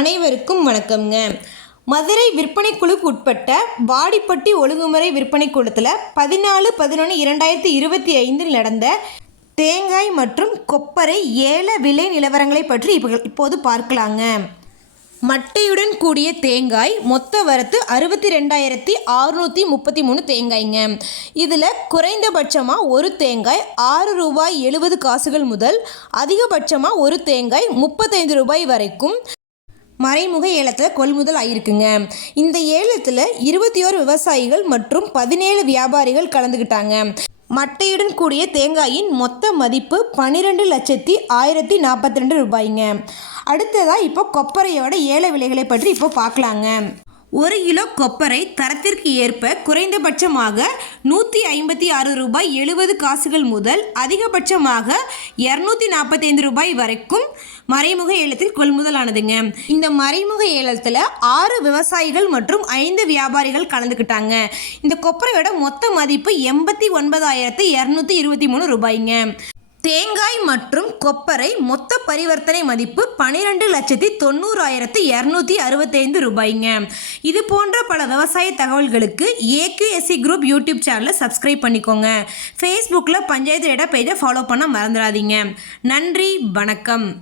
அனைவருக்கும் வணக்கம்ங்க. மதுரை விற்பனை குழுக்கு உட்பட்ட வாடிப்பட்டி ஒழுங்குமுறை விற்பனை கூடத்தில் பதினாலு பதினொன்று இரண்டாயிரத்தி இருபத்தி ஐந்தில் நடந்த தேங்காய் மற்றும் கொப்பரை ஏல விலை நிலவரங்களை பற்றி இப்போ இப்போது பார்க்கலாங்க. மட்டையுடன் கூடிய தேங்காய் மொத்த வரத்து அறுபத்தி ரெண்டாயிரத்தி அறுநூற்றி முப்பத்தி மூணு தேங்காய்ங்க. இதில் குறைந்தபட்சமாக ஒரு தேங்காய் ஆறு ரூபாய் எழுபது காசுகள் முதல் அதிகபட்சமாக ஒரு தேங்காய் முப்பத்தைந்து ரூபாய் வரைக்கும் மறைமுக ஏலத்தில் கொள்முதல் ஆகியிருக்குங்க இந்த ஏலத்தில் இருபத்தி ஓரு விவசாயிகள் மற்றும் பதினேழு வியாபாரிகள் கலந்துக்கிட்டாங்க மட்டையுடன் கூடிய தேங்காயின் மொத்த மதிப்பு பன்னிரெண்டு லட்சத்தி ஆயிரத்தி நாற்பத்தி ரெண்டு ரூபாய்ங்க. அடுத்ததாக இப்போ கொப்பரையோட ஏல விலைகளை பற்றி இப்போ பார்க்கலாங்க. ஒரு கிலோ கொப்பரை தரத்திற்கு ஏற்ப குறைந்தபட்சமாக நூற்றி ஐம்பத்தி ஆறு ரூபாய் எழுபது காசுகள் முதல் அதிகபட்சமாக இரநூத்தி நாற்பத்தைந்து ரூபாய் வரைக்கும் மறைமுக ஏலத்தில் கொள்முதலானதுங்க. இந்த மறைமுக ஏலத்தில் ஆறு விவசாயிகள் மற்றும் ஐந்து வியாபாரிகள் கலந்துக்கிட்டாங்க. இந்த கொப்பரையோட மொத்த மதிப்பு எண்பத்தி ஒன்பதாயிரத்து இரநூத்தி இருபத்தி மூணு ரூபாய்ங்க. தேங்காய் மற்றும் கொப்பரை மொத்த பரிவர்த்தனை மதிப்பு பன்னிரெண்டு லட்சத்தி தொண்ணூறாயிரத்து இரநூத்தி அறுபத்தைந்து ரூபாய்ங்க. இது போன்ற பல விவசாய தகவல்களுக்கு ஏக்யூஎஸ்சி குரூப் யூடியூப் சேனலை சப்ஸ்கிரைப் பண்ணிக்கோங்க. ஃபேஸ்புக்கில் பஞ்சாயத்து இட பேஜை ஃபாலோ பண்ண மறந்துடாதீங்க. நன்றி வணக்கம்.